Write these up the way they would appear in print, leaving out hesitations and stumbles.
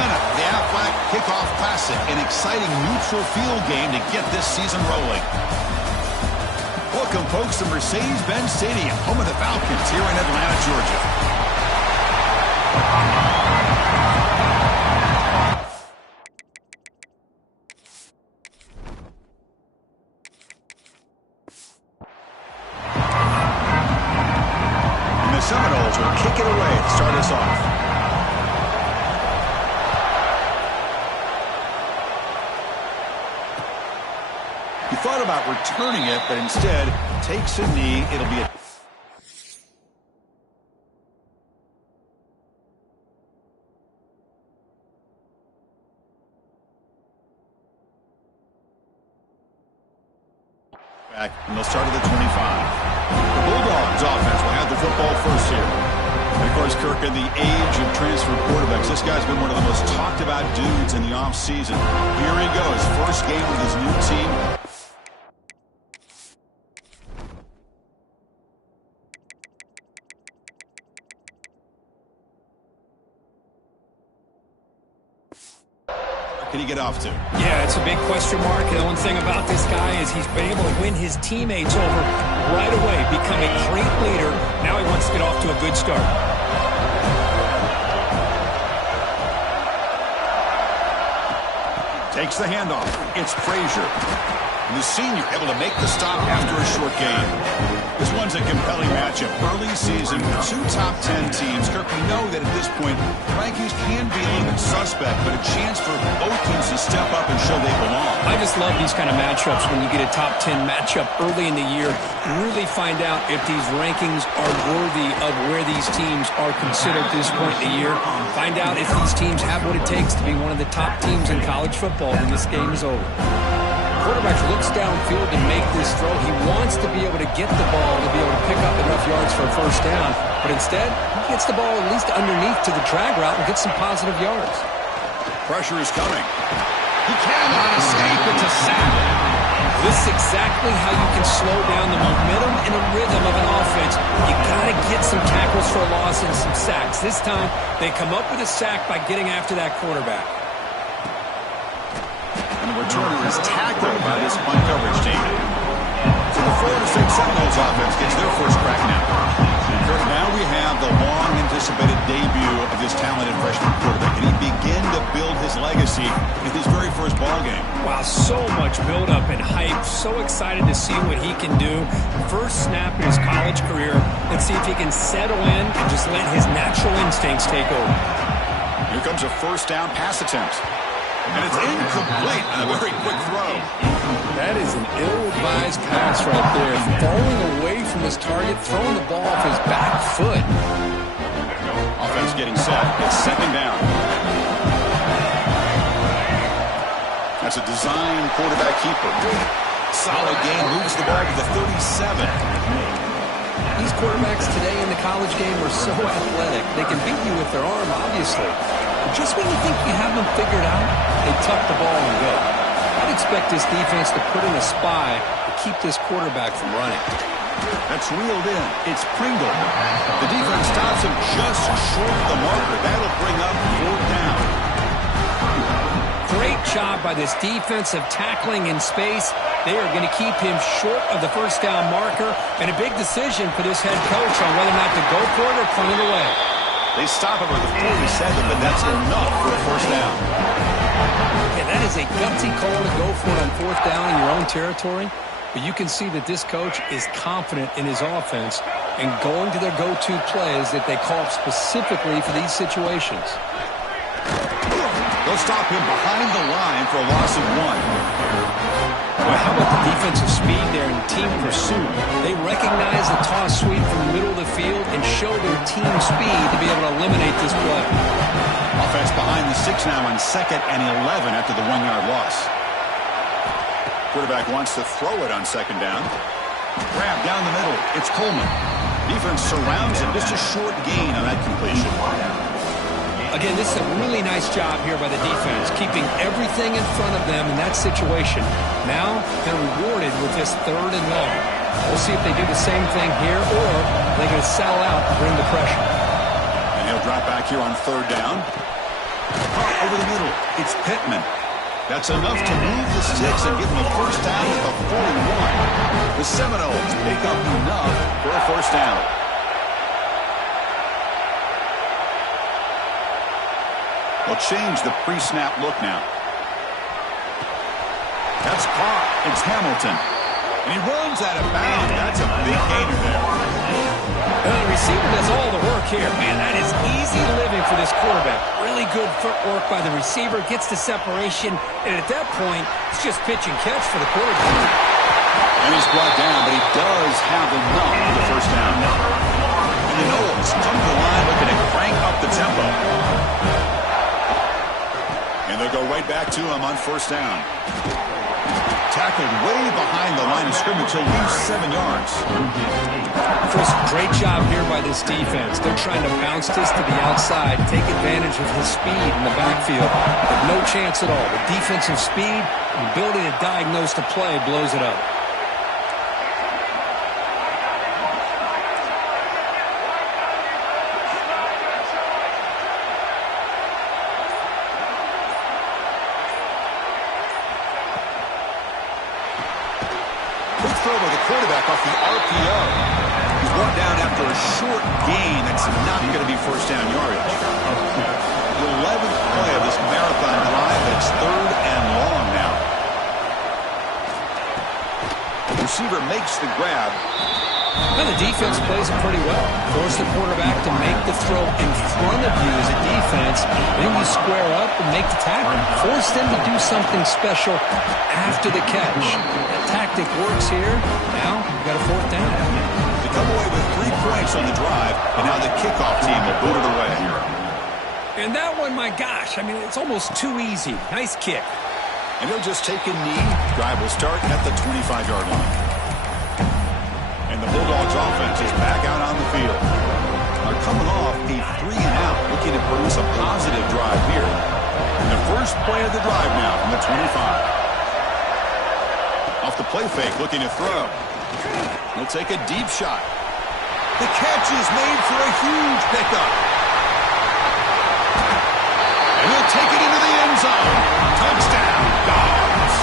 done. The Aflac Kickoff Classic, an exciting neutral field game to get this season rolling. Welcome, folks, to Mercedes-Benz Stadium, home of the Falcons here in Atlanta, Georgia. And the Seminoles will kick it away to start us off. He thought about returning it, but instead takes a knee. It'll be a... back, and they'll start at the 25. The Bulldogs offense will have the football first here. And of course, Kirk, in the age of transfer quarterbacks, this guy's been one of the most talked about dudes in the offseason. Here he goes, first game with his new team. Can he get off to? Yeah, it's a big question mark. The one thing about this guy is he's been able to win his teammates over right away, become a great leader. Now he wants to get off to a good start. Takes the handoff. It's Frazier. And the senior able to make the stop after a short gain. This one's a compelling matchup. Early season, two top 10 teams. Kirk, we know that at this point, rankings can be a little bit suspect, but a chance for both teams to step up and show they belong. I just love these kind of matchups when you get a top 10 matchup early in the year. Really find out if these rankings are worthy of where these teams are considered at this point in the year. Find out if these teams have what it takes to be one of the top teams in college football when this game is over. Quarterback looks downfield to make this throw. He wants to be able to get the ball to be able to pick up enough yards for a first down, but instead, he gets the ball at least underneath to the drag route and gets some positive yards. Pressure is coming. He cannot escape. It's a sack. This is exactly how you can slow down the momentum and the rhythm of an offense. You got to get some tackles for a loss and some sacks. This time, they come up with a sack by getting after that quarterback. And the returner is tackled by this punt coverage team. So the Florida State Seminoles offense gets their first crack now. Kirk, now we have the long-anticipated debut of this talented freshman quarterback. And he begin to build his legacy in his very first ball game. Wow, so much build-up and hype. So excited to see what he can do. First snap in his college career. Let's see if he can settle in and just let his natural instincts take over. Here comes a first down pass attempt. And it's incomplete on a very quick throw. That is an ill-advised pass right there. Falling away from his target, throwing the ball off his back foot. Offense getting set. It's second down. That's a design quarterback keeper. Solid gain. Moves the ball to the 37. These quarterbacks today in the college game are so athletic. They can beat you with their arm, obviously. But just when you think you have them figured out, they tuck the ball and go. I'd expect this defense to put in a spy to keep this quarterback from running. That's reeled in. It's Pringle. The defense stops him just short of the marker. That'll bring up fourth down. Great job by this defensive tackling in space. They are going to keep him short of the first down marker, and a big decision for this head coach on whether or not to go for it or punt it away. They stop him at the 47, but that's enough for a first down. Yeah, that is a gutsy call to go for it on fourth down in your own territory, but you can see that this coach is confident in his offense and going to their go-to plays that they call specifically for these situations. They'll stop him behind the line for a loss of 1. Boy, how about the defensive speed there and team pursuit? They recognize the toss sweep from the middle of the field and show their team speed to be able to eliminate this play. Offense behind the 6 now on 2nd and 11 after the 1-yard loss. Quarterback wants to throw it on 2nd down. Grab down the middle. It's Coleman. Defense surrounds him. Just a short gain on that completion. Again, this is a really nice job here by the defense, keeping everything in front of them in that situation. Now they're rewarded with this 3rd and long. We'll see if they do the same thing here, or they're going to sell out and bring the pressure. And he'll drop back here on 3rd down. A over the middle. It's Pittman. That's enough to move the sticks and give them a first down at the 41. The Seminoles pick up enough for a first down. They'll change the pre-snap look now. That's caught. It's Hamilton. And he runs out of bounds. That's a big gainer there. Well, the receiver does all the work here. Man, that is easy living for this quarterback. Really good footwork by the receiver. Gets the separation. And at that point, it's just pitch and catch for the quarterback. And he's brought down, but he does have enough for the first down. And the Noles come to the line looking to crank up the tempo. And they'll go right back to him on first down. Tackled way behind the line of scrimmage. He'll lose 7 yards. Chris, great job here by this defense. They're trying to bounce this to the outside, take advantage of his speed in the backfield. But no chance at all. The defensive speed and ability to diagnose the play blows it up. Throw by the quarterback off the RPO. He's brought down after a short gain. That's not going to be first down yardage. The 11th play of this marathon drive. It's 3rd and long now. The receiver makes the grab. Well, the defense plays it pretty well. Force the quarterback to make the throw in front of you as a defense. Then you square up and make the tackle. Force them to do something special after the catch. That tactic works here. Now, you've got a 4th down. They come away with 3 points on the drive, and now the kickoff team will boot it away. And that one, my gosh, I mean, it's almost too easy. Nice kick. And he'll just take a knee. Drive will start at the 25-yard line. And the Bulldogs offense is back out on the field. They're coming off a 3-and-out, looking to produce a positive drive here. And the first play of the drive now from the 25. Off the play fake, looking to throw. He'll take a deep shot. The catch is made for a huge pickup. And he'll take it into the end zone. Touchdown, Dogs.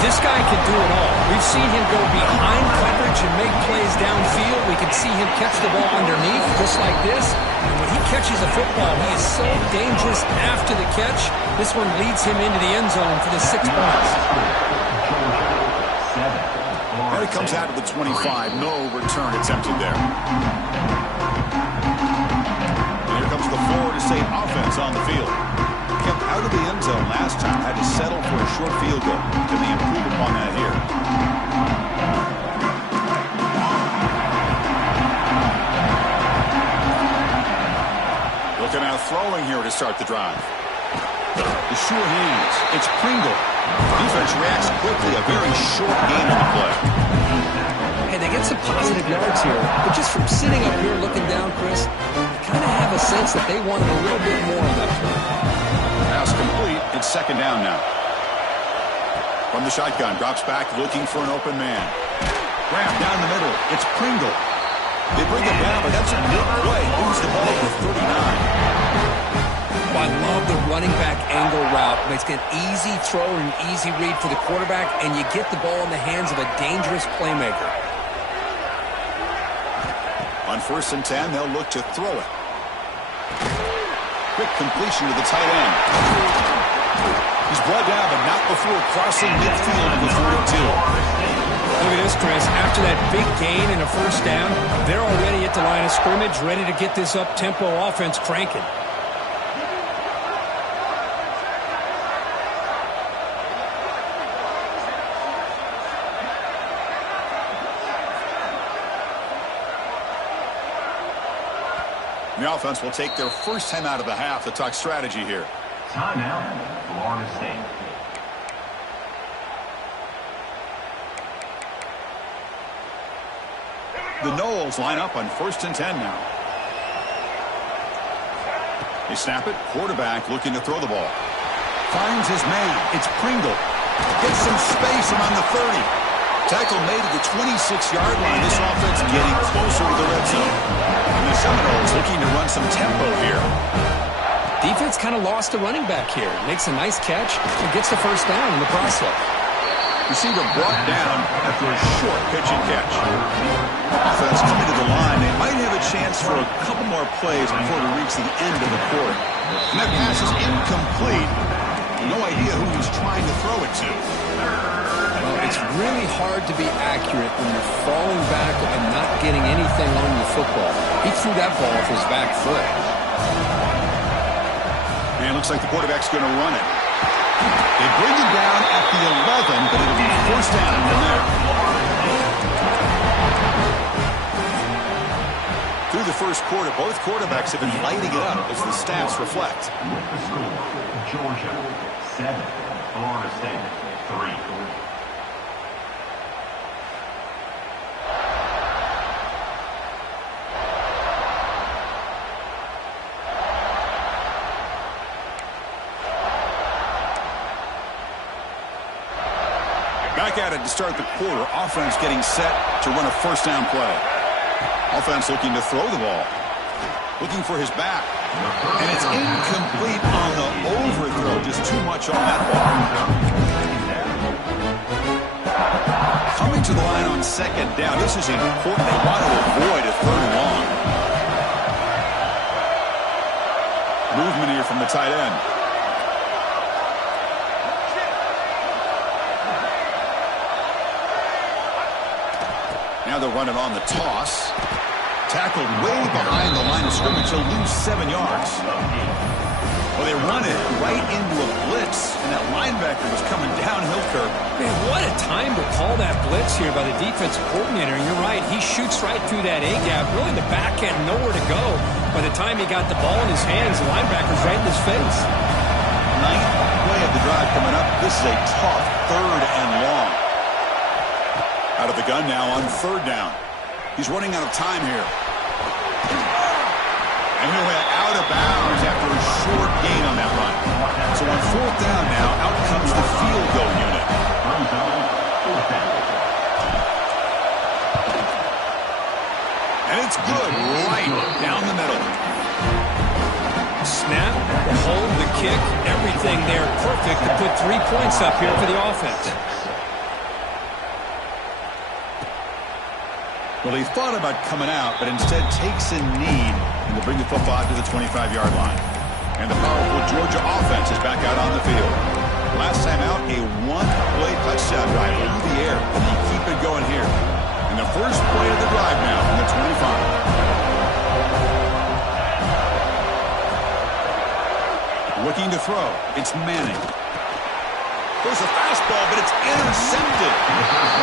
This guy can do it all. We've seen him go behind coverage and make plays downfield. We can see him catch the ball underneath, just like this. And when he catches a football, he is so dangerous after the catch. This one leads him into the end zone for the 6 points. And it comes out of the 25. No return attempted there. And here comes the Florida State offense on the field. Kept out of the end zone last time. Had to settle for a short field goal. Can they improve upon that here? Looking out throwing here to start the drive. The sure hands. It's Pringle. Defense reacts quickly. A very short gain on the play. Hey, they get some positive yards here. But just from sitting up here looking down, Chris, you kind of have a sense that they wanted a little bit more on that play. Pass complete. It's 2nd down now. From the shotgun, drops back looking for an open man. Grab down the middle. It's Pringle. They bring it down, but that's a big play. Moves the ball to 39. I love the running back angle route. Makes it an easy throw and an easy read for the quarterback, and you get the ball in the hands of a dangerous playmaker. On 1st and 10, they'll look to throw it. Quick completion to the tight end. He's brought down, but not before crossing midfield to the 42. Look at this, Chris. After that big gain and a first down, they're already at the line of scrimmage, ready to get this up-tempo offense cranking. The offense will take their first time out of the half to talk strategy here. Timeout, Florida State. The Noles line up on 1st and 10 now. They snap it. Quarterback looking to throw the ball. Finds his man. It's Pringle. Gets some space around the 30. Tackle made at the 26-yard line. This offense getting closer to the red zone. And the Seminoles looking to run some tempo here. Defense kind of lost the running back here. Makes a nice catch and gets the first down in the process. Receiver brought down after a short pitch and catch. Offense coming to the line. They might have a chance for a couple more plays before we reach the end of the quarter. And that pass is incomplete. No idea who he's trying to throw it to. Well, it's really hard to be accurate when you're falling back and not getting anything on your football. He threw that ball off his back foot. And it looks like the quarterback's going to run it. They bring him down at the 11, but it'll be forced down from there. Through the first quarter, both quarterbacks have been lighting it up as the stats reflect. The score, Georgia 7, Florida State 3. Back at it to start the quarter. Offense getting set to run a first down play. Offense looking to throw the ball. Looking for his back. And it's incomplete on the overthrow. Just too much on that ball. Coming to the line on second down. This is important. They want to avoid a third and long. Movement here from the tight end. Now they'll run it on the toss. Tackled way behind the line of scrimmage. He'll lose 7 yards. Well, they run it right into a blitz, and that linebacker was coming downhill, Kirk. Man, what a time to call that blitz here by the defensive coordinator. And you're right, he shoots right through that A-gap. Really, the back had nowhere to go. By the time he got the ball in his hands, the linebacker's right in his face. 9th play of the drive coming up. This is a tough third and long. Out of the gun now on third down. He's running out of time here. And he went out of bounds after a short gain on that run. So on fourth down now, out comes the field goal unit. And it's good right down the middle. Snap, the hold, the kick, everything there perfect to put 3 points up here for the offense. Well, he thought about coming out, but instead takes a knee and will bring the football out to the 25-yard line. And the powerful Georgia offense is back out on the field. Last time out, a one-play touchdown drive through the air. And they keep it going here. And the first play of the drive now from the 25. Looking to throw. It's Manning. There's a fastball, but it's intercepted.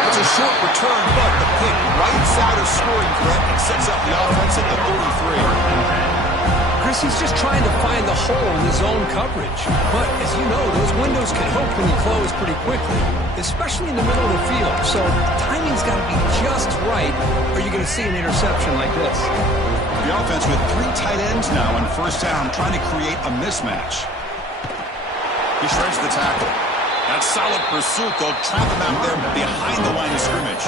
It's a short return, but the pick writes out a scoring threat and sets up the offense at the 33. Chris, he's just trying to find the hole in his own coverage. But, as you know, those windows can open and close pretty quickly, especially in the middle of the field. So, timing's got to be just right, or you're going to see an interception like this. The offense with 3 tight ends now on first down, trying to create a mismatch. He shreds the tackle. That solid pursuit, they'll trap him out there behind the line of scrimmage.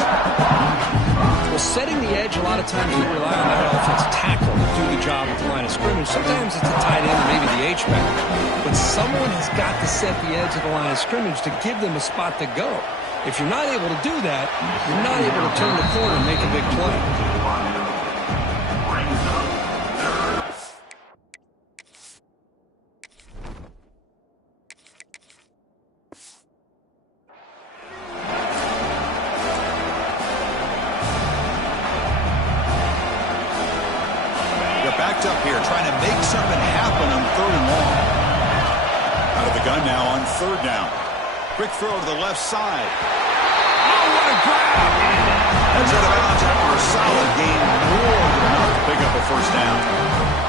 Well, setting the edge, a lot of times you rely on that offense tackle to do the job at the line of scrimmage. Sometimes it's a tight end or maybe the H-back. But someone has got to set the edge of the line of scrimmage to give them a spot to go. If you're not able to do that, you're not able to turn the corner and make a big play. Backed up here, trying to make something happen on third and long. Out of the gun now on third down. Quick throw to the left side. Oh, what a grab! That's out of bounds after a solid gain, more than enough to pick up a first down.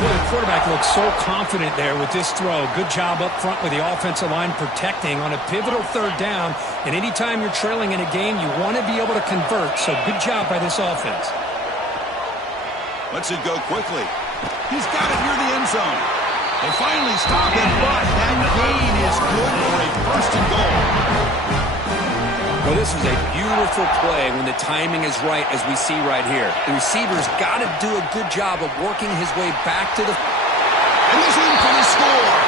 Well, the quarterback looks so confident there with this throw. Good job up front with the offensive line protecting on a pivotal third down. And anytime you're trailing in a game, you want to be able to convert. So good job by this offense. Lets it go quickly. He's got it near the end zone. They finally stop him, but that gain is good for a first and goal. Well, this is a beautiful play when the timing is right, as we see right here. The receiver's got to do a good job of working his way back to the... And he's in for the score.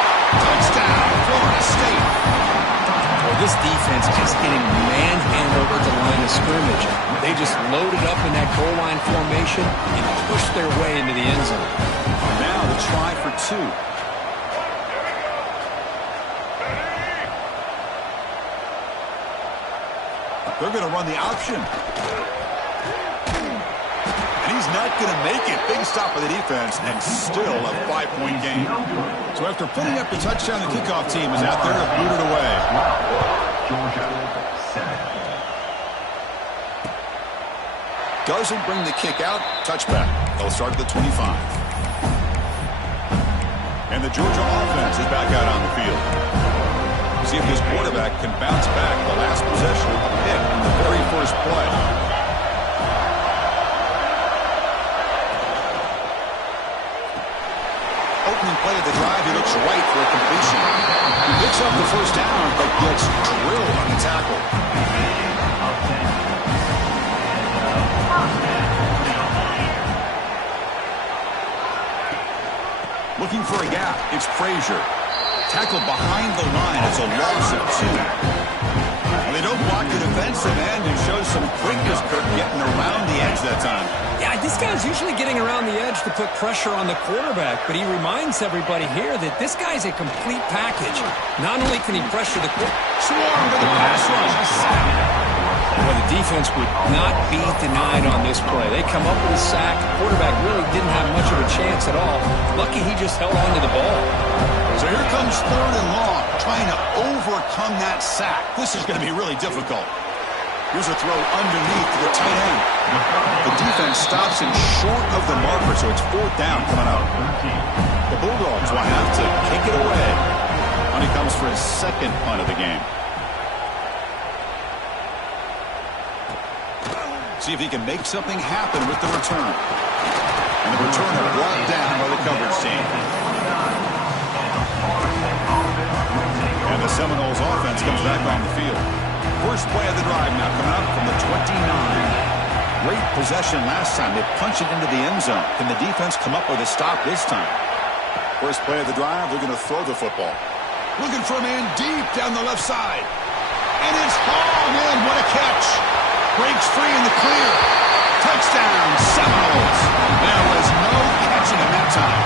This defense is getting manhandled at the line of scrimmage. They just loaded up in that goal line formation and pushed their way into the end zone. Now the try for 2. They're going to run the option. And he's not going to make it. Big stop by the defense, and still a 5-point game. So after putting up the touchdown, the kickoff team is out there to boot it away. Georgia 7. Doesn't bring the kick out. Touchback. They'll start at the 25. And the Georgia offense is back out on the field. See if this quarterback can bounce back. The last possession, a pick in the very first play. Opening play of the drive, he looks right for a completion. He picks up the first down, but gets drilled on the tackle. Looking for a gap. It's Frazier. Tackled behind the line. It's a loss of 2. Well, they don't block the defensive end and show some quickness, Kirk, getting around the edge that time. Yeah, this guy's usually getting around the edge to put pressure on the quarterback, but he reminds everybody here that this guy's a complete package. Not only can he pressure the quarterback, Swarm to the pass rush. A sack. well, the defense would not be denied on this play. They come up with a sack. The quarterback really didn't have much of a chance at all. Lucky he just held on to the ball. So here comes 3rd and long, trying to overcome that sack. This is going to be really difficult. Here's a throw underneath to the tight end. The defense stops him short of the marker, so it's 4th down coming up. The Bulldogs will have to kick it away when he comes for his 2nd punt of the game. See if he can make something happen with the return. And the returner brought down by the coverage team. And the Seminoles offense comes back on the field. First play of the drive now coming up from the 29. Great possession last time. They punch it into the end zone. Can the defense come up with a stop this time? First play of the drive, they're going to throw the football. Looking for a man deep down the left side. And it's hauled in. What a catch. Breaks free in the clear. Touchdown, Seminoles. There was no catching him that time.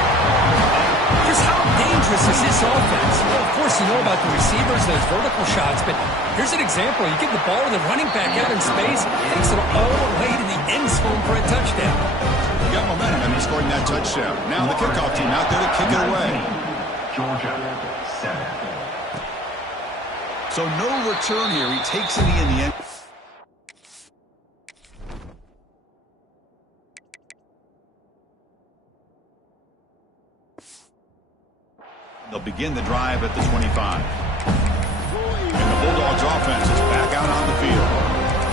Just how dangerous is this offense? Well, of course, you know about the receivers, those vertical shots, but here's an example. You get the ball to the running back out in space, takes it all the way to the end zone for a touchdown. He got momentum and he's scoring that touchdown. Now the kickoff team out there to kick it away. Georgia 7. So no return here. He takes it in the end. They'll begin the drive at the 25. And the Bulldogs offense is back out on the field.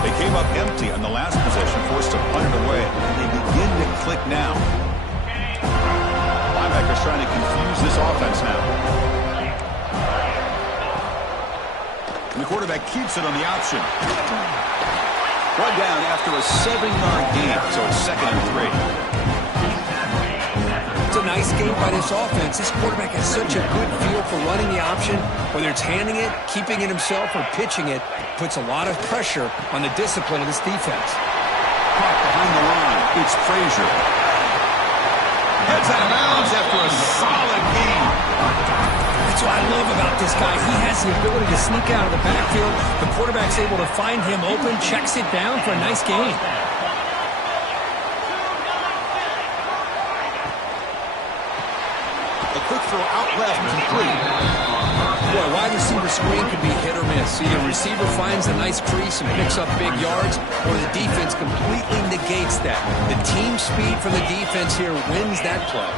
They came up empty on the last possession, forced to punt it away. And they begin to click now. Linebackers trying to confuse this offense now. And the quarterback keeps it on the option. One down after a 7-yard gain, so it's 2nd and 3. It's a nice game by this offense. This quarterback has such a good feel for running the option. Whether it's handing it, keeping it himself, or pitching it, puts a lot of pressure on the discipline of this defense. Caught behind the line. It's Frazier. Heads out of bounds after a solid game. That's what I love about this guy. He has the ability to sneak out of the backfield. The quarterback's able to find him open, checks it down for a nice gain. Quick throw out left, complete. Boy, wide receiver screen can be hit or miss. Either receiver finds a nice crease and picks up big yards, or the defense completely negates that. The team speed from the defense here wins that play.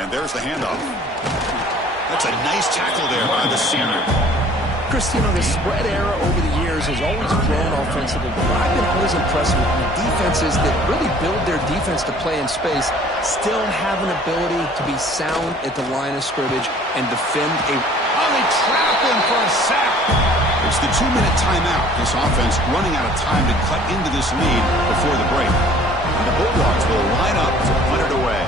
And there's the handoff. That's a nice tackle there by the senior. Cristiano, the spread era over the years has always grown offensively, but what I've been always impressed with the defenses that really build their defense to play in space still have an ability to be sound at the line of scrimmage and defend a... Oh, they trap him for a sack. It's the 2-minute timeout. This offense running out of time to cut into this lead before the break. And the Bulldogs will line up to punt it away.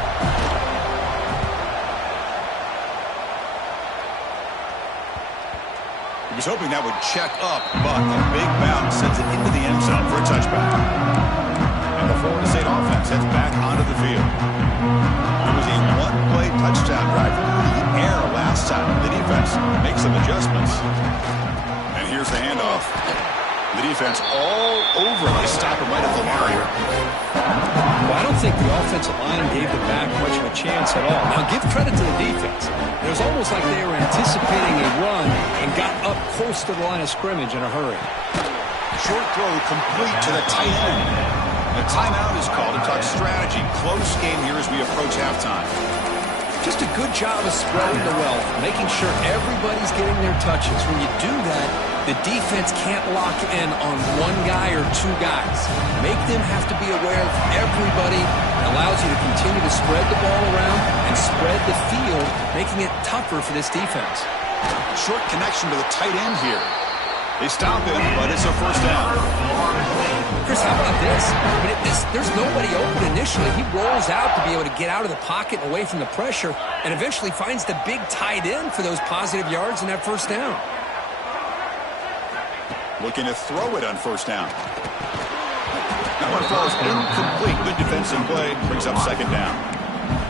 He was hoping that would check up, but a big bounce sends it into the end zone for a touchback. And the Florida State offense heads back onto the field. It was a one-play touchdown drive through the air last time. The defense makes some adjustments. And here's the handoff. The defense all over. They stop him right at the line. Well, I don't think the offensive line gave the back much of a chance at all. Now, give credit to the defense. It was almost like they were anticipating a run and got up close to the line of scrimmage in a hurry. Short throw complete to the tight end. A timeout is called to talk strategy. Close game here as we approach halftime. Just a good job of spreading the wealth, making sure everybody's getting their touches. When you do that, the defense can't lock in on one guy or two guys. Make them have to be aware of everybody. It allows you to continue to spread the ball around and spread the field, making it tougher for this defense. Short connection to the tight end here. They stop him, but it's a first down. Chris, how about this? There's nobody open initially. He rolls out to be able to get out of the pocket and away from the pressure and eventually finds the big tight end for those positive yards and that first down. Looking to throw it on first down. That one falls incomplete. Good defensive play. Brings up second down.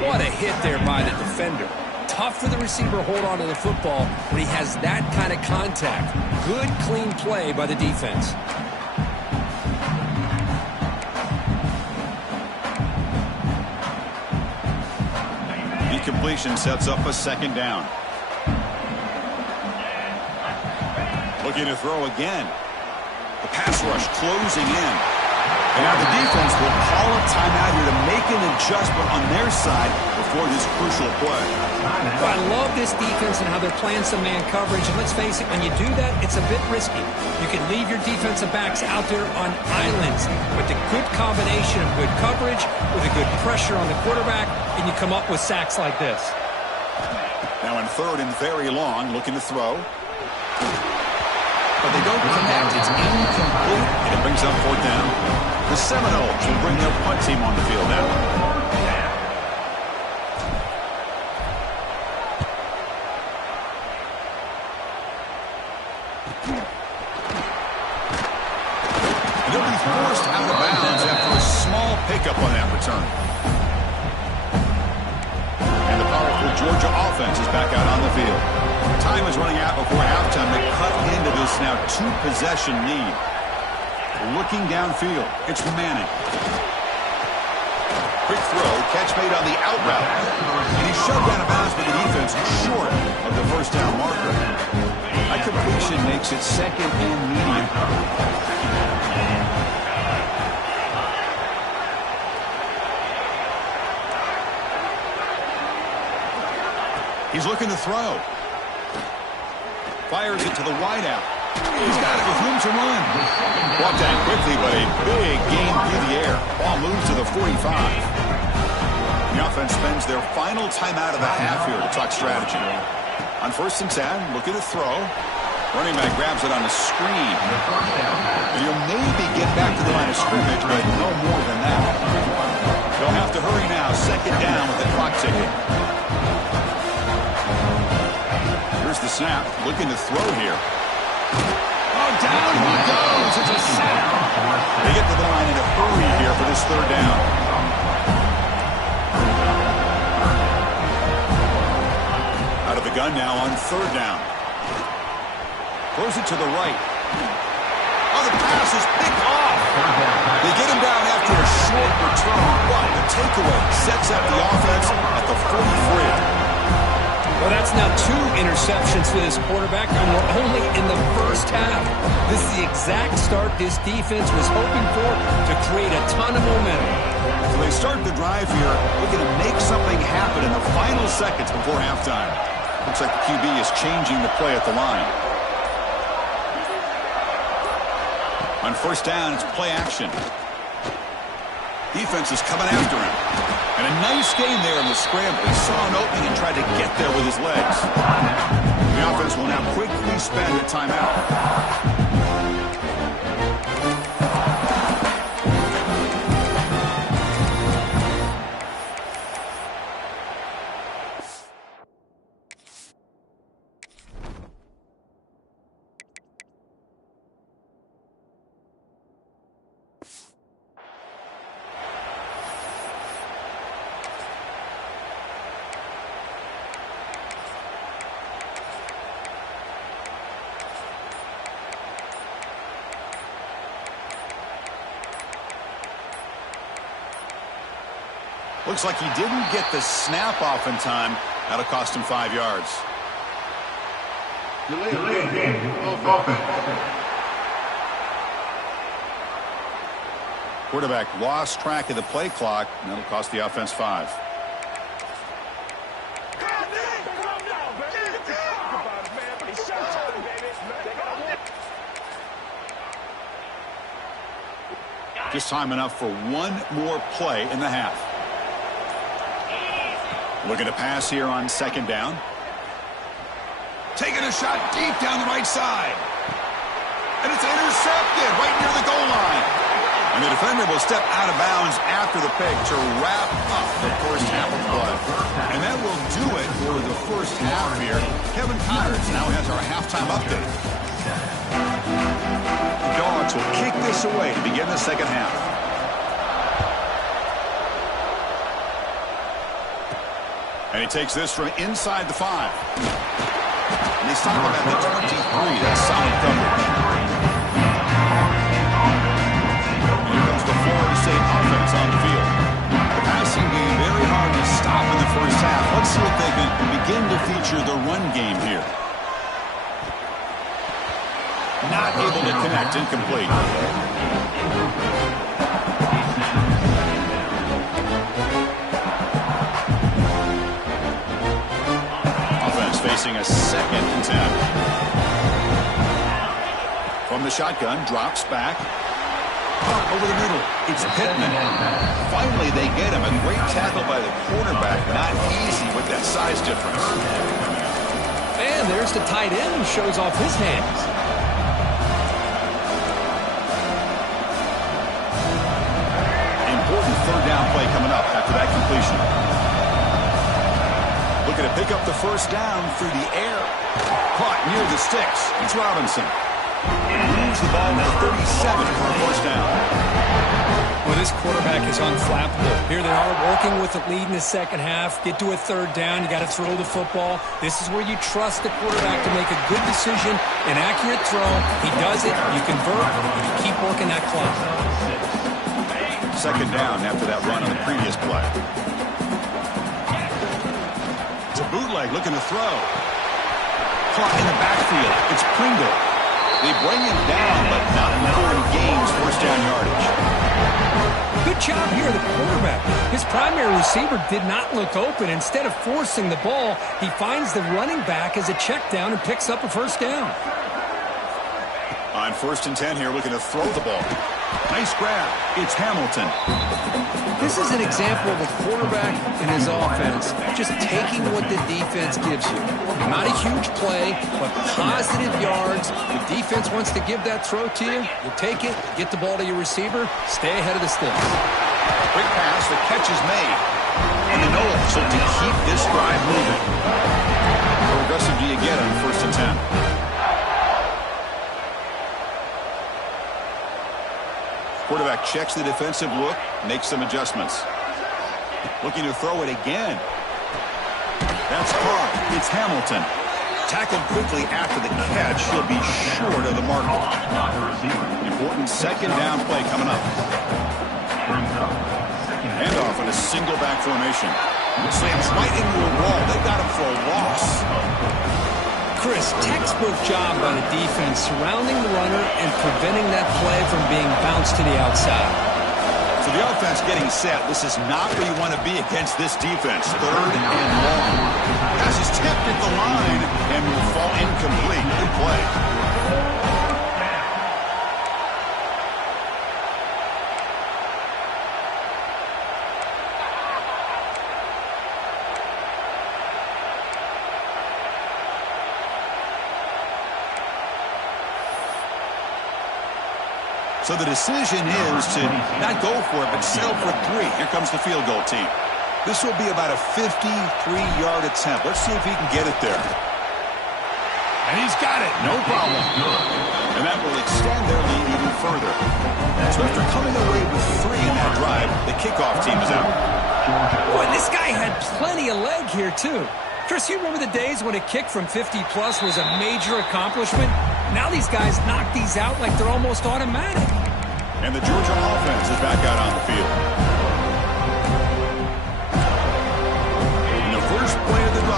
What a hit there by the defender. Tough for the receiver to hold on to the football when he has that kind of contact. Good, clean play by the defense. Completion sets up a second down. Looking to throw again. The pass rush closing in. And now the defense will call a timeout here to make an adjustment on their side before this crucial play. Well, I love this defense and how they're playing some man coverage. And let's face it, when you do that, it's a bit risky. You can leave your defensive backs out there on islands. But the good combination of good coverage with a good pressure on the quarterback, and you come up with sacks like this. Now in third and very long, looking to throw. But they don't connect. It's incomplete, and it brings up fourth down. The Seminoles will bring their punt team on the field now. They'll be forced out of bounds after a small pickup on that return. And the powerful Georgia offense is back out on the field. Time is running out before halftime. They cut into this now two-possession lead. Looking downfield, it's Manning. Quick throw, catch made on the out route. And he's shoved out of bounds by the defense short of the first down marker. That completion makes it second and medium. He's looking to throw. Fires it to the wideout. He's got it with room to run. Walked down quickly, but a big gain through the air. Ball moves to the 45. The offense spends their final timeout of the half here to talk strategy. On 1st and 10, looking to throw. Running back grabs it on the screen. He'll maybe get back to the line of scrimmage, but no more than that. They'll have to hurry now. Second down with the clock ticking. Here's the snap. Looking to throw here. Oh, down he goes. It's a sack. They get to the line in a hurry here for this third down. Out of the gun now on third down. Throws it to the right. Oh, the pass is picked off. They get him down after a short return. But the takeaway sets up the offense at the 43. Well, that's now 2 interceptions for this quarterback, and we're only in the first half. This is the exact start this defense was hoping for to create a ton of momentum. So they start the drive here, looking to make something happen in the final seconds before halftime. Looks like the QB is changing the play at the line. On first down, it's play action. Defense is coming after him. And a nice gain there in the scramble. He saw an opening and tried to get there with his legs. The offense will now quickly spend a timeout. Looks like he didn't get the snap off in time. That'll cost him 5 yards. Delayed game. Offense. Quarterback lost track of the play clock, and that'll cost the offense 5. Just time enough for one more play in the half. Looking to pass here on second down. Taking a shot deep down the right side. And it's intercepted right near the goal line. And the defender will step out of bounds after the pick to wrap up the first half of play. And that will do it for the first half here. Kevin Connors now has our halftime update. The Dogs will kick this away to begin the second half. And he takes this from inside the 5. And they stop him at the 23. That's solid coverage. And here comes the Florida State offense on the field. The passing game very hard to stop in the first half. Let's see if they can begin to feature the run game here. Not able to connect, incomplete. Offense facing a 2nd and 10. From the shotgun, drops back. Up over the middle. It's Pittman. Finally, they get him. A great tackle by the quarterback. Not easy with that size difference. And there's the tight end who shows off his hands. Third down play coming up after that completion. Looking to pick up the first down through the air. Caught near the sticks. It's Robinson. Moves the ball to 37 for a first down. Well, this quarterback is unflappable. Here they are working with the lead in the second half. Get to a third down. You got to throw the football. This is where you trust the quarterback to make a good decision, an accurate throw. He does it. You convert. You keep working that clock. Second down after that run on the previous play. It's a bootleg looking to throw. Caught in the backfield. It's Pringle. They bring him down, but not before he gains first down yardage. Good job here, the quarterback. His primary receiver did not look open. Instead of forcing the ball, he finds the running back as a check down and picks up a first down. On 1st and 10 here, looking to throw the ball. Nice grab. It's Hamilton. This is an example of a quarterback and his offense just taking what the defense gives you. Not a huge play, but positive yards. The defense wants to give that throw to you. You take it, get the ball to your receiver, stay ahead of the sticks. Quick pass, the catch is made. And the Noles look to keep this drive moving. How aggressive do you get on 1st and 10? Quarterback checks the defensive look, makes some adjustments. Looking to throw it again. That's caught. It's Hamilton. Tackled quickly after the catch. He'll be short of the mark. Important second down play coming up. Handoff in a single back formation. Slams right into a wall. They got him for a loss. Chris, textbook job by the defense surrounding the runner and preventing that play from being bounced to the outside. So the offense getting set. This is not where you want to be against this defense. 3rd and long. Pass is tipped at the line and will fall incomplete. Good play. So the decision is to not go for it, but settle for 3. Here comes the field goal team. This will be about a 53-yard attempt. Let's see if he can get it there. And he's got it. No problem. And that will extend their lead even further. So after coming away with 3 in that drive, the kickoff team is out. Boy, this guy had plenty of leg here, too. Chris, you remember the days when a kick from 50-plus was a major accomplishment? Now these guys knock these out like they're almost automatic. And the Georgia offense is back out on the field.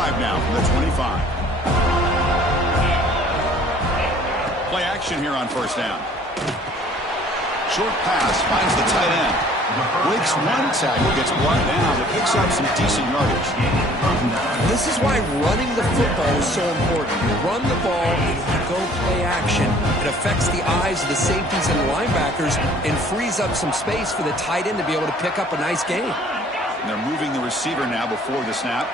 drive now from the 25. Play action here on first down. Short pass finds the tight end. Breaks one tackle, gets brought down, but picks up some decent yardage. This is why running the football is so important. You run the ball and you go play action. It affects the eyes of the safeties and the linebackers and frees up some space for the tight end to be able to pick up a nice gain. And they're moving the receiver now before the snap.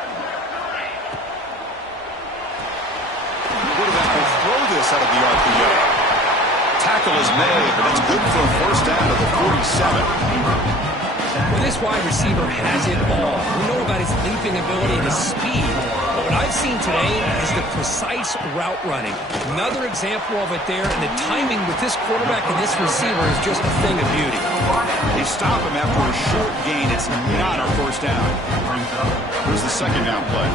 Quarterback will throw this out of the RPO. Tackle is made, but that's good for a first down to the 47. Well, this wide receiver has it all. We know about his leaping ability and his speed. But what I've seen today is the precise route running. Another example of it there, and the timing with this quarterback and this receiver is just a thing of beauty. They stop him after a short gain. It's not a first down. Here's the second down play.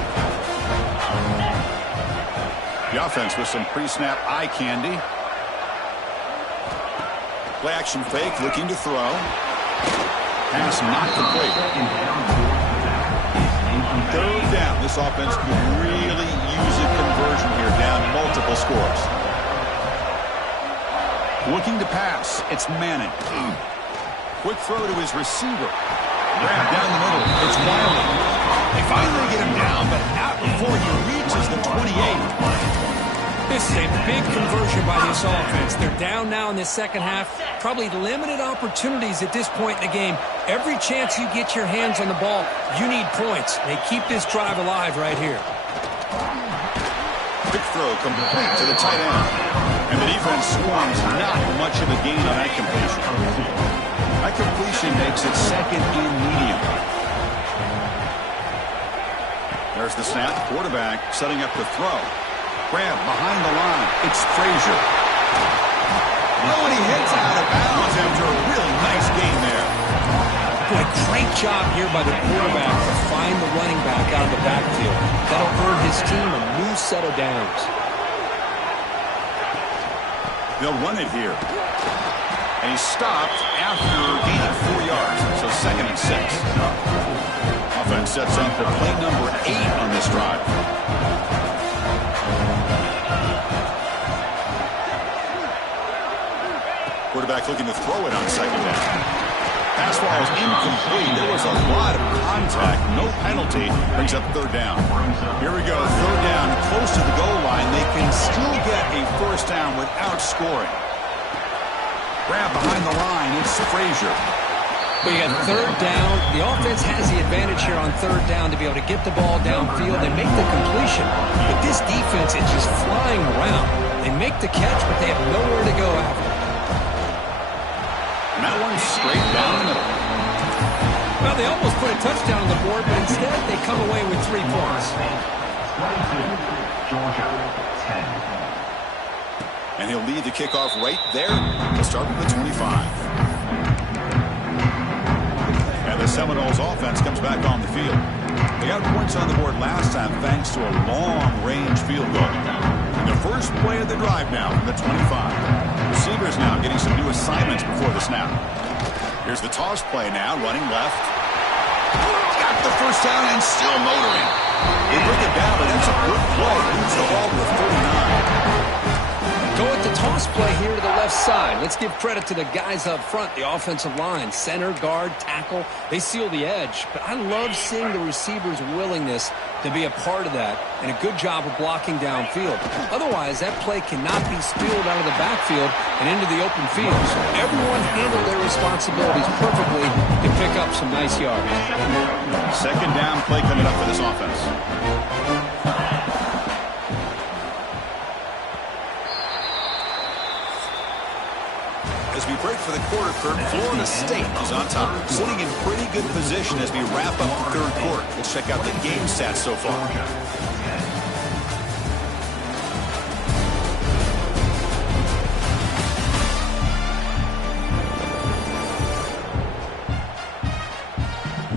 The offense with some pre-snap eye candy. Play action fake, looking to throw. Pass not complete. Third down. This offense could really use a conversion here, down multiple scores. Looking to pass. It's Manning. Quick throw to his receiver. Grab down the middle. It's Wiley. They finally get him down, but not before he reaches the 28. This is a big conversion by this offense. They're down now in the second half. Probably limited opportunities at this point in the game. Every chance you get your hands on the ball, you need points. They keep this drive alive right here. Quick throw complete to the tight end. And the defense swarms not much of a gain on that completion. That completion makes it second and medium. There's the snap. Quarterback setting up the throw. Grab behind the line. It's Frazier. Oh, and he hits out of bounds after a really nice gain there. Boy, great job here by the quarterback to find the running back out of the backfield. That'll earn his team a new set of downs. They'll run it here. And he's stopped after gaining 4 yards. So second and 6. Offense sets up for play number 8 on this drive. Quarterback looking to throw it on second down. Pass ball is incomplete. There was a lot of contact. No penalty. Brings up third down. Here we go. Third down. Close to the goal line. They can still get a first down without scoring. Grab behind the line. It's Frazier. But you got third down. The offense has the advantage here on third down to be able to get the ball downfield and make the completion. But this defense is just flying around. They make the catch, but they have nowhere to go after. And that one's straight down the middle. Well, they almost put a touchdown on the board, but instead they come away with 3 points. And he'll lead the kickoff right there. He'll start with the 25. And the Seminoles offense comes back on the field. They got points on the board last time thanks to a long-range field goal. And the first play of the drive now from the 25. Receivers now getting some new assignments before the snap. Here's the toss play now, running left. Got the first down and still motoring. They bring it down, but that's a good play. Moves the ball to 39. Go with the toss play here to the left side. Let's give credit to the guys up front, the offensive line, center, guard, tackle. They seal the edge. But I love seeing the receivers' willingness to be a part of that and a good job of blocking downfield. Otherwise, that play cannot be spilled out of the backfield and into the open field. So everyone handled their responsibilities perfectly to pick up some nice yards. Second down play coming up for this offense. As we break for the quarter, Kurt, Florida State is on top, sitting in pretty good position as we wrap up the third quarter. Let's check out the game stats so far.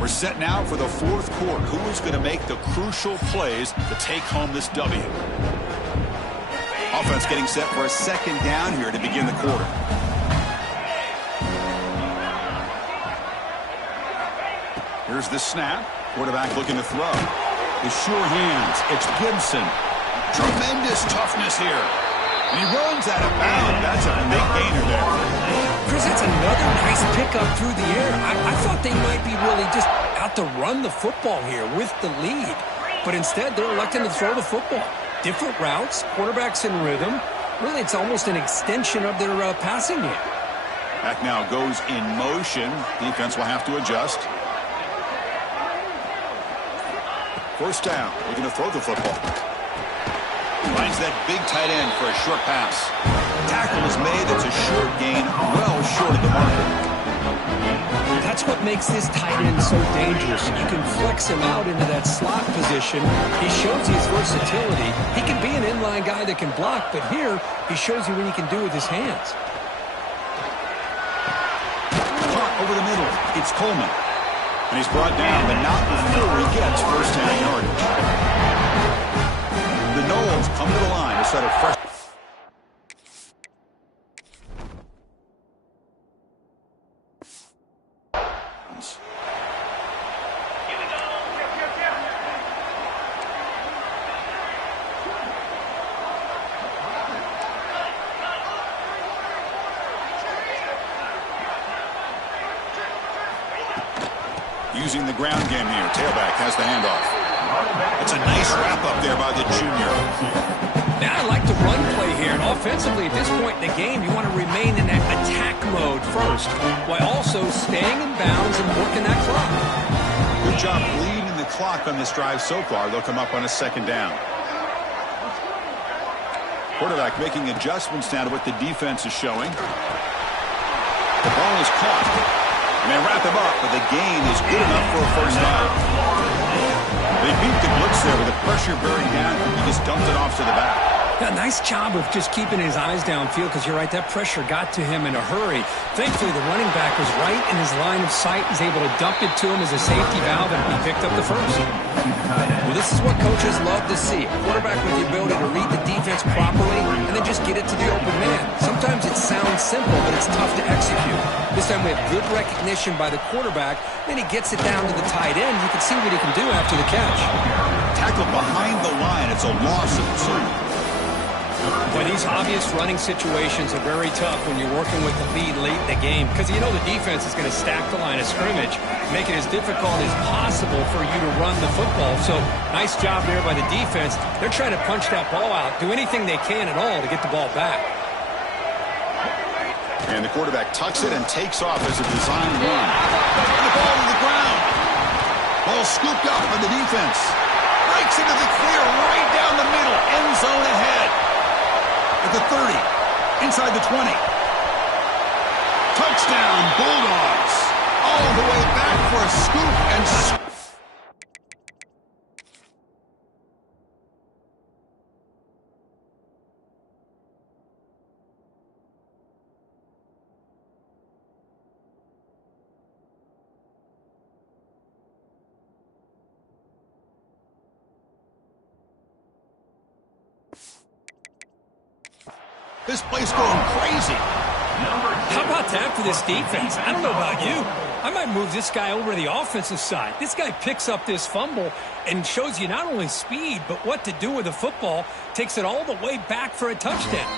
We're set now for the fourth quarter. Who is going to make the crucial plays to take home this W? Offense getting set for a second down here to begin the quarter. Here's the snap. Quarterback looking to throw. With sure hands, it's Gibson. Tremendous toughness here. And he runs out of bounds. That's a big gainer there. Chris, that's another nice pickup through the air. I thought they might be really just out to run the football here with the lead. But instead, they're electing to throw the football. Different routes, quarterback's in rhythm. Really, it's almost an extension of their passing game. Back now goes in motion. Defense will have to adjust. First down. We're going to throw the football. Finds that big tight end for a short pass. Tackle is made. It's a short gain, well short of the marker. That's what makes this tight end so dangerous. You can flex him out into that slot position. He shows his versatility. He can be an inline guy that can block, but here he shows you what he can do with his hands. Caught over the middle. It's Coleman. And he's brought down, but not before he gets first down yardage. The Noles come to the line to set a fresh. Using the ground game here. Tailback has the handoff. It's a nice wrap-up there by the junior. Now I like the run play here. And offensively, at this point in the game, you want to remain in that attack mode first, while also staying in bounds and working that clock. Good job bleeding the clock on this drive so far. They'll come up on a second down. Quarterback making adjustments now to what the defense is showing. The ball is caught. And they wrap him up, but the gain is good enough for a first down. They beat the blitz there with the pressure bearing down. He just dumped it off to the back. Yeah, nice job of just keeping his eyes downfield because you're right, that pressure got to him in a hurry. Thankfully, the running back was right in his line of sight. He's able to dump it to him as a safety valve, and he picked up the first. Well, this is what coaches love to see. A quarterback with the ability to read the defense properly and then just get it to the open man. Sometimes it sounds simple, but it's tough to execute. This time we have good recognition by the quarterback. Then he gets it down to the tight end. You can see what he can do after the catch. Tackled behind the line. It's a loss of 2. Well, these obvious running situations are very tough when you're working with the lead late in the game because you know the defense is going to stack the line of scrimmage, make it as difficult as possible for you to run the football. So nice job there by the defense. They're trying to punch that ball out, do anything they can at all to get the ball back. And the quarterback tucks it and takes off as a design run. And the ball to the ground. Ball scooped up by the defense. Breaks into the clear right down the middle. End zone ahead. At the 30. Inside the 20. Touchdown, Bulldogs. All the way back for a scoop and... This place going crazy. How about that for this defense? I don't know about you. I might move this guy over to the offensive side. This guy picks up this fumble and shows you not only speed, but what to do with the football. Takes it all the way back for a touchdown.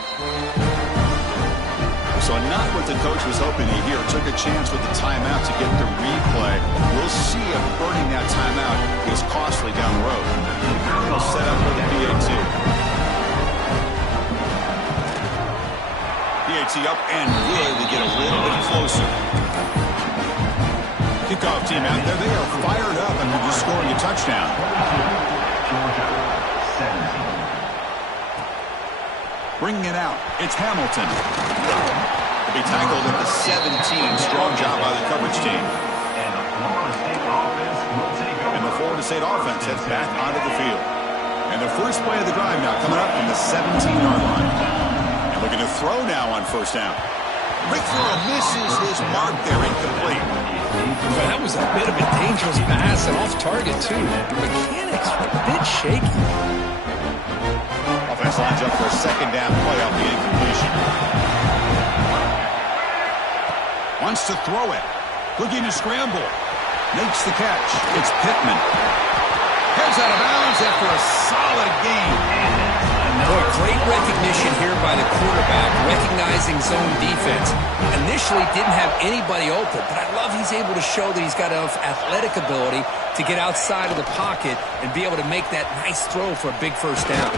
So not what the coach was hoping to hear. Took a chance with the timeout to get the replay. We'll see if burning that timeout is costly down the road. They'll set up for the PAT. PAT up and good to get a little bit closer. Kickoff team out there. They are fired up and they're just scoring a touchdown. Bringing it out. It's Hamilton. He'll be tackled at the 17. Strong job by the coverage team. And the Florida State offense heads back onto the field. And the first play of the drive now coming up from the 17-yard line. Looking to throw now on first down. Quick throw misses his mark there, incomplete. Well, that was a bit of a dangerous pass and off target, too. The mechanics were a bit shaky. Offense lines up for a second down play off the incompletion. Wants to throw it. Looking to scramble. Makes the catch. It's Pittman. Heads goes out of bounds after a solid gain. Boy, great recognition here by the quarterback, recognizing zone defense. Initially didn't have anybody open, but I love he's able to show that he's got enough athletic ability to get outside of the pocket and be able to make that nice throw for a big first down.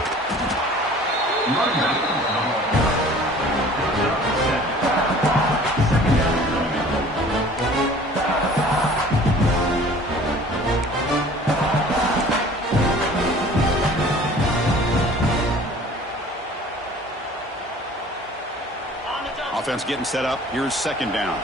Offense getting set up. Here's second down.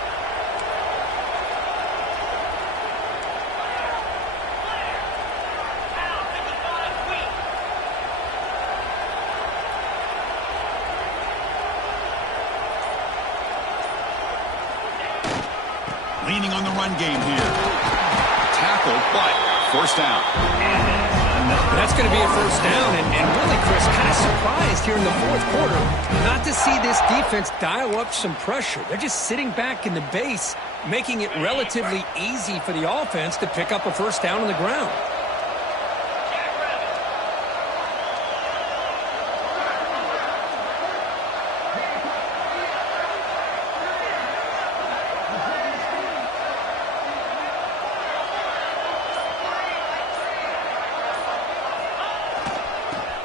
Leaning on the run game here. Tackled, but first down. That's going to be a first down, and really, Chris, kind of surprised here in the fourth quarter not to see this defense dial up some pressure. They're just sitting back in the base, making it relatively easy for the offense to pick up a first down on the ground.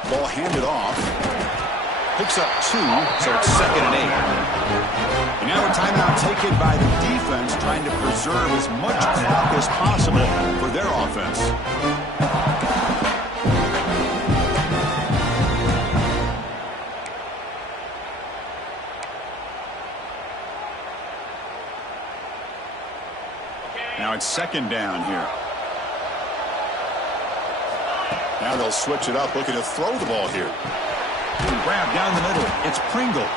Ball handed off. Picks up 2, so it's 2nd and 8. And now a timeout taken by the defense, trying to preserve as much clock as possible for their offense. Now it's 2nd down here. Now they'll switch it up, looking to throw the ball here. Grab down the middle. It's Pringle.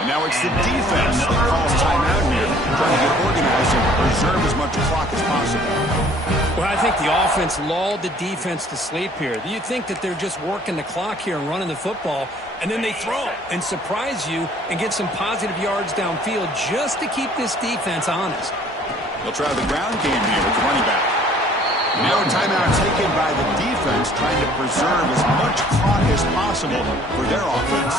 And now it's the defense that calls timeout here, trying to get organized and preserve as much clock as possible. Well, I think the offense lulled the defense to sleep here. You think that they're just working the clock here and running the football, and then they throw and surprise you and get some positive yards downfield just to keep this defense honest. They'll try the ground game here with the running back. Now a timeout taken by the defense, trying to preserve as much clock as possible for their offense.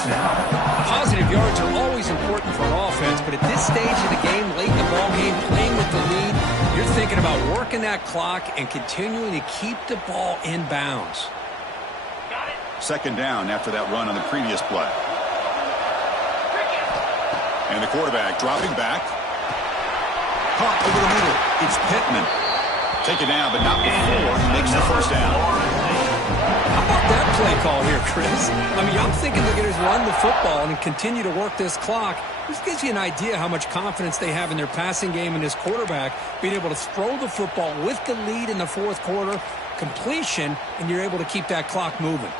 Positive yards are always important for an offense, but at this stage of the game, late in the ball game, playing with the lead, you're thinking about working that clock and continuing to keep the ball in bounds. 2nd down after that run on the previous play. And the quarterback dropping back. Caught over the middle. It's Pittman. Taken down, but not before he makes the first down. How about that play call here, Chris? I mean, I'm thinking they're going to run the football and continue to work this clock. This gives you an idea how much confidence they have in their passing game and this quarterback being able to throw the football with the lead in the fourth quarter, completion, and you're able to keep that clock moving.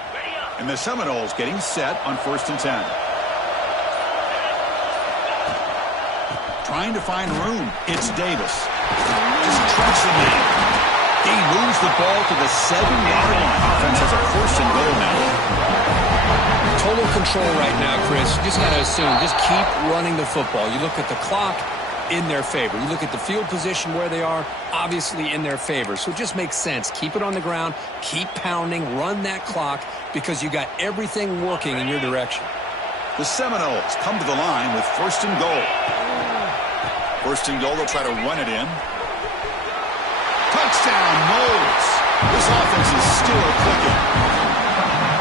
And the Seminoles getting set on 1st and 10. Trying to find room. It's Davis. Just trusting him. He moves the ball to the 7-yard line. Offense has a 1st and goal now. Total control right now, Chris. You just got to assume, just keep running the football. You look at the clock, in their favor. You look at the field position where they are, obviously in their favor. So it just makes sense. Keep it on the ground, keep pounding, run that clock, because you got everything working in your direction. The Seminoles come to the line with 1st and goal. 1st and goal, they'll try to run it in. Touchdown, Noles. This offense is still clicking.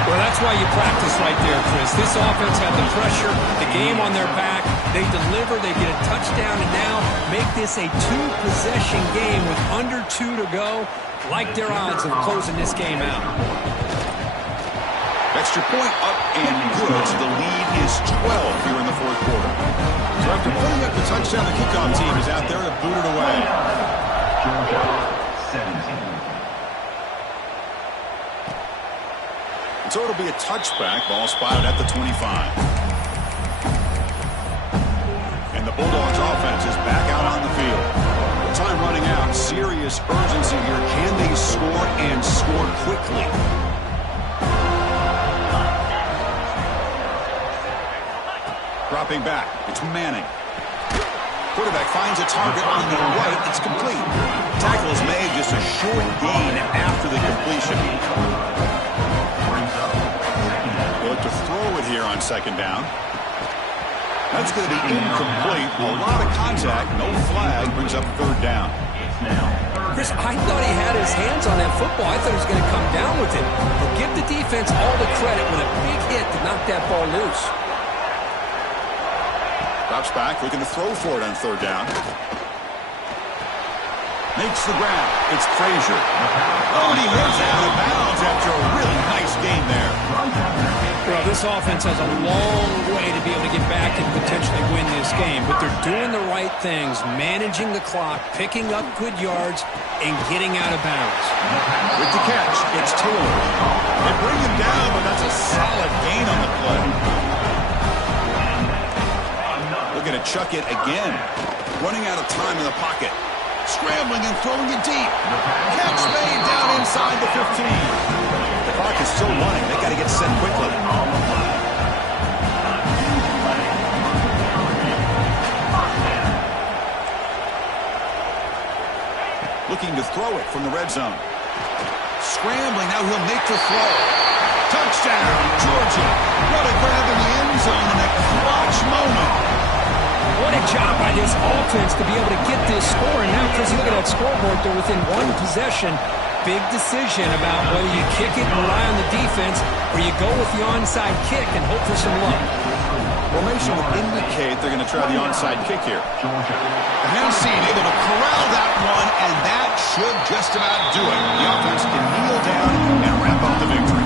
Well, that's why you practice right there, Chris. This offense had the pressure, the game on their back. They deliver, they get a touchdown, and now make this a 2-possession game with under 2 to go. Like their odds of closing this game out. Extra point up and good. So the lead is 12 here in the fourth quarter. So after putting up the touchdown, the kickoff team is out there to boot it away. Georgia 17. So it'll be a touchback. Ball spotted at the 25. And the Bulldogs offense is back out on the field. With time running out, serious urgency here. Can they score and score quickly? Dropping back. It's Manning. Quarterback finds a target on the right. It's complete. Tackle is made, just a short gain after the completion. They'll look to throw it here on second down. That's going to be incomplete. A lot of contact. No flag. Brings up third down. Chris, I thought he had his hands on that football. I thought he was going to come down with it. But give the defense all the credit with a big hit to knock that ball loose. Drops back, looking to throw for it on third down. Makes the grab. It's Frazier. Oh, and he hits out of bounds after a really nice gain there. Well, this offense has a long way to be able to get back and potentially win this game, but they're doing the right things, managing the clock, picking up good yards, and getting out of bounds. With the catch, it's Taylor. They bring him down, but that's a solid gain on the play. Looking to chuck it again. Running out of time in the pocket. Scrambling and throwing it deep. Catch made down inside the 15. The clock is still running. They got to get set quickly. Looking to throw it from the red zone. Scrambling. Now he'll make the throw. Touchdown, Georgia. What a grab in the end zone in a clutch moment. What a job by this offense to be able to get this score. And now, Chris, you look at that scoreboard, they're within one possession. Big decision about whether you kick it and rely on the defense or you go with the onside kick and hope for some luck. Formation would indicate they're going to try the onside kick here. The Hansine able to corral that one, and that should just about do it. The offense can kneel down and wrap up the victory.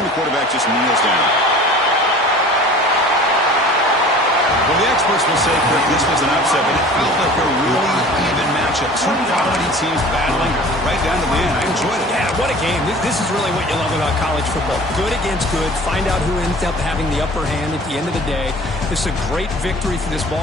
And the quarterback just kneels down. Well, the experts will say, Kirk, this was an upset, but it felt like a really even matchup. Two quality teams battling right down to the end. I enjoyed it. Yeah, what a game. This is really what you love about college football. Good against good. Find out who ends up having the upper hand at the end of the day. This is a great victory for this ball.